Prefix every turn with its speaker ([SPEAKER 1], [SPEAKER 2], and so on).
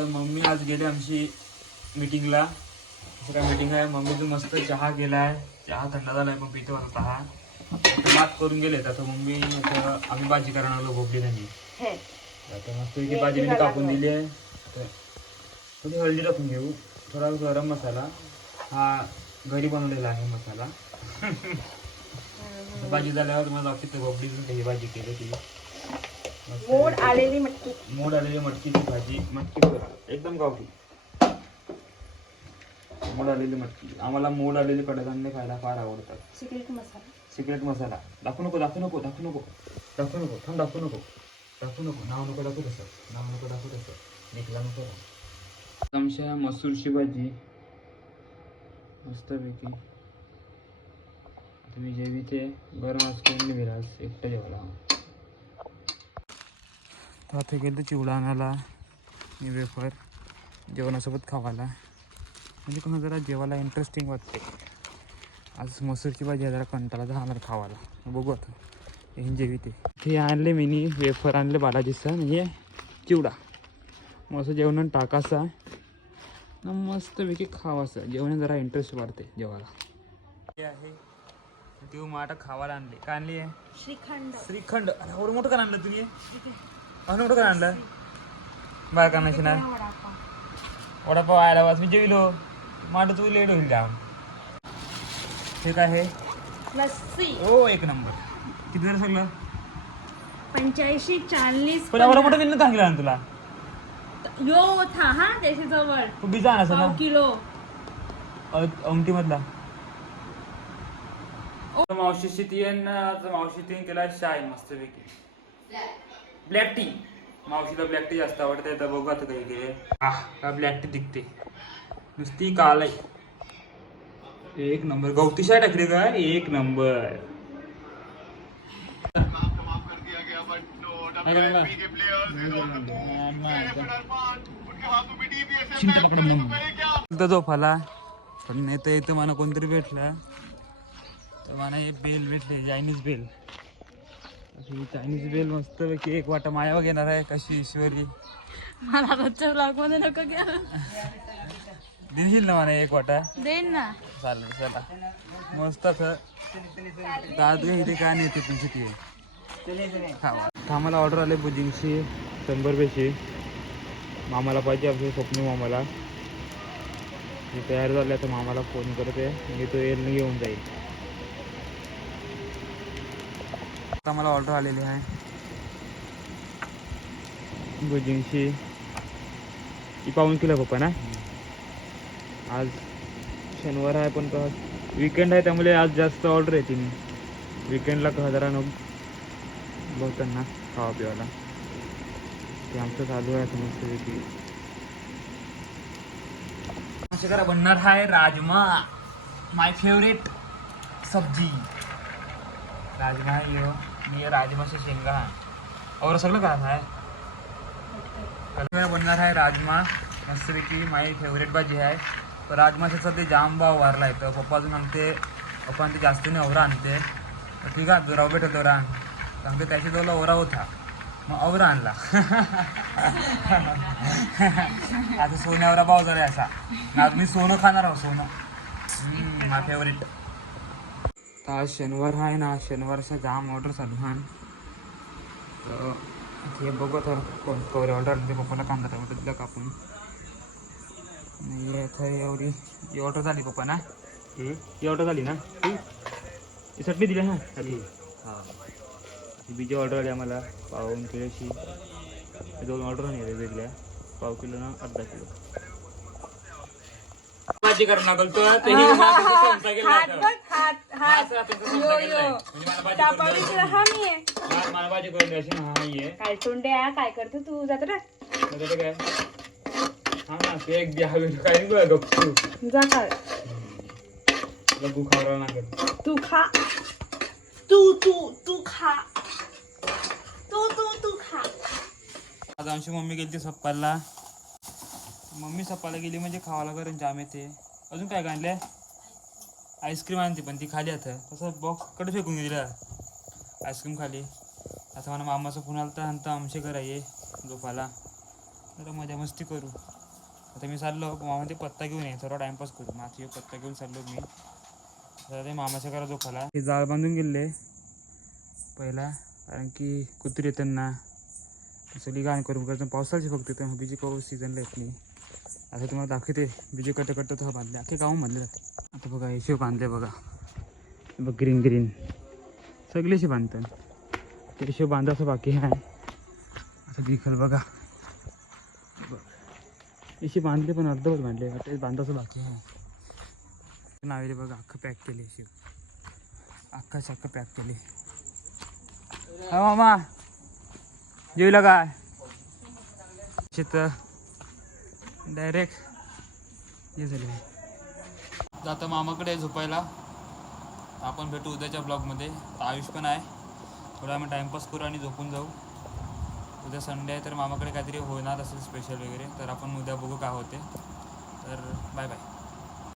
[SPEAKER 1] तर मम्मी आज गेली आमची मीटिंगला दुसऱ्या मीटिंग आहे. मम्मीचं मस्त चहा केलाय चहा थंड झालाय पण पितो आता हा आता भात करून गेले. आता मम्मी आता आम्ही भाजी करायला लागलो भोपली त्यांनी
[SPEAKER 2] हे.
[SPEAKER 1] आता मस्त इथे भाजी मी कापून दिली आहे. थोडी हळदी टाकून घेऊ. थोडा गरम मसाला. हा घरी बनवलेला आहे मसाला. भाजी झाल्यावर तुम्हाला दाखवते भोपळीची ही भाजी केली ती
[SPEAKER 2] मोड आलेली मटकी.
[SPEAKER 1] मोड आलेली मटकीची भाजी मटकी बघा एकदम गावठी. मोड आलेली मटकी. आम्हाला मोड आलेले कडधान्य खायला फार आवडतात.
[SPEAKER 2] सिक्रेट मसाला.
[SPEAKER 1] सिक्रेट मसाला. दाखवू नको दाखवू नको दाखवू नको. दाखवू नको थांब दाखवू नको. दाखवू नको. नाव नको दाखवू तसं. नाव नको दाखवू तसं. निघला नको आमच्या मसूरची भाजी. मस्तपैकी. तुम्ही जेवी ते गरम कोण विराज एकटं जेवायला तर आता गेलं चिवडा आणायला मी वेफर जेवणासोबत खावायला. म्हणजे कोणा जरा जेवायला इंटरेस्टिंग वाटते. आज मसूरची भाजी आहे जरा कंटाळा जाणार खावायला. बघू आता. हे जेवी ते ते आणले मी वेफर आणले बालाजीचा म्हणजे चिवडा. मस्त जेवण टाकायचा ना मस्तपैकी खावायचं. जेवण जरा इंटरेस्ट वाढते जेवायला. हे आहे. देव माटा खावायला आणले. काय आणली आहे
[SPEAKER 2] श्रीखंड.
[SPEAKER 1] श्रीखंड. अरे मोठं का आणलं तुम्ही एवढं मोठं का आणलं बाय का नाही ना
[SPEAKER 2] वडापाव
[SPEAKER 1] आयला was me जेविलो mart Tu late होईल जाम काय आहे
[SPEAKER 2] लस्सी
[SPEAKER 1] ओ एक नंबर किती जर सगळं
[SPEAKER 2] पंच्याऐंशी चाळीस
[SPEAKER 1] पण एवढं मोठं बिल सांगितलं ना तुला
[SPEAKER 2] यो था हा त्याच्याजवळ
[SPEAKER 1] तू बिजा आणा
[SPEAKER 2] पाव
[SPEAKER 1] सगळं
[SPEAKER 2] किलो
[SPEAKER 1] औंटी मधला मावशीशी तीन मावशी तीन केला शाय मस्तपैकी ब्लॅक टी मावशीला ब्लॅक टी जास्त आवडते तर बघू आता काही घे आह का ब्लॅक टी दिखते नुसती काल एक नंबर. गवती शाय टाकली का? एक नंबर. झोपाला पण नाही तर इथं मला कोणतरी भेटलं. तर मला हे बेल भेटले चायनीज बेल चायनीज बेल मस्त पैकी एक वाटा मायावर घेणार आहे कशी ईश्वरी
[SPEAKER 2] मला रोजच्या ब्लॉगमध्ये नको घ्या.
[SPEAKER 1] देशील ना मला एक वाटा?
[SPEAKER 2] देईन ना.
[SPEAKER 1] चालेल चला. मस्त असं. दात गा इथे काय नाही ते तुमची ती आम्हाला ऑर्डर आले बुजिंगची शंभर रुपयाची मामाला पाहिजे आपले स्वप्नी मामाला. मी तयार झाले तर मामाला फोन करते मी तो येईल घेऊन जाईल. आता मला ऑर्डर आलेली आहे. बुजिंगची ती पाऊन किलो पप्पा ना? आज शनिवार आहे पण का विकेंड आहे त्यामुळे आज जास्त ऑर्डर येते मी विकेंडला का नको. बहुतांना खावा पिवायला. ते आमचं चालू आहे समजतं की करा बनणार आहे राजमा. माय फेवरेट सब्जी. राजमा यो. मी राजमाचे शेंगा आहे और सगळं काय आहे बनणार आहे राजमा मस्तपैकी माझी फेवरेट भाजी आहे तर राजमाचा सध्या जाम भाव वारला आहे तर पप्पा अजून सांगते पप्पा आणते जास्त नाही ओरा आणते तर ठीक आहे जोराव भेटत ओरा आण सांगते त्याच्याजवळ ओरा होता मग औरा आणला आता सोन्यावरा भाव झाला असा आज मी सोनं खाणार आहो सोनं। फेवरेट तर आज शनिवार आहे ना शनिवारचा जाम ऑर्डर चालू आहे तर हे बघू तर कोण कवरे ऑर्डर आली ते पप्पाला कांदा टमाटर दिला कापून नाही आता एवढी ही ऑर्डर झाली पप्पा ना ही ऑर्डर झाली ना ही चटणी दिली ना हां ही बीजी ऑर्डर आली आम्हाला पाऊन किलोची दोन ऑर्डर नाही वेगवेगळ्या पाव किलो ना अर्धा किलो भाजी करणं गलतो
[SPEAKER 2] हात बघ हात हात यो यो. तापाडीची हा मी आहे.
[SPEAKER 1] मला भाजी करून द्यायची ना हा ये
[SPEAKER 2] काय तोंड्या काय करतो तू? जातो रे
[SPEAKER 1] मग त्याचं काय? हा ना ते एक द्या हवे काय बघ गप्पू
[SPEAKER 2] जा काय
[SPEAKER 1] गप्पू खावरा लागत
[SPEAKER 2] तू खा. तू तू तू खा. तू तू तू खा.
[SPEAKER 1] आज आमची मम्मी गेली सप्पाला. मम्मी सप्पाला गेली म्हणजे खावायला करून जाम येते. अजून काय आणले आईस्क्रीम आणते पण ती खाली आता. तसं बॉक्सकडे फेकून दिला. आईस्क्रीम खाली. आता मला मामाचा फोन आला तर आणता आमचे घर आहे झोपाला जरा मजा मस्ती करू. आता मी चाललो मामा ते पत्ता घेऊन ये थोडा टाइमपास करू. माझी पत्ता घेऊन चाललो मी. आता ते मामाच्या घरात झोपाला ते जाळ बांधून गेले पहिला कारण की कुत्री त्यांना सगळी घाण करून करतो पावसाची फक्त तर बीजी पाऊस सीझनला येत नाही. आता तुम्हाला दाखवते. बीजे कट कट तसं बांधले. अख्खे गाव बांधले जाते. आता बघा हे शिव बांधले बघा. बघ ग्रीन ग्रीन सगळे शिव बांधतात. ते शिव बांधायचं बाकी आहे. आता दिखल बघा. अशी बांधले पण अर्धवट बांधले. आता बांधायचं बाकी आहे. नावेले बघा अख्खं पॅक केले शिव. अख्खाच अख्खं पॅक केले हा मामा. जेवला काय? शेत डायरेक्ट हे झाले. आता मामाकडे झोपायला. आपण भेटू उद्याच्या ब्लॉगमध्ये. आयुष पण आहे. थोडा आम्ही टाईमपास करू आणि झोपून जाऊ. उद्या संडे आहे तर मामाकडे काहीतरी होणार असेल स्पेशल वगैरे तर आपण उद्या बघू काय होते. तर बाय बाय.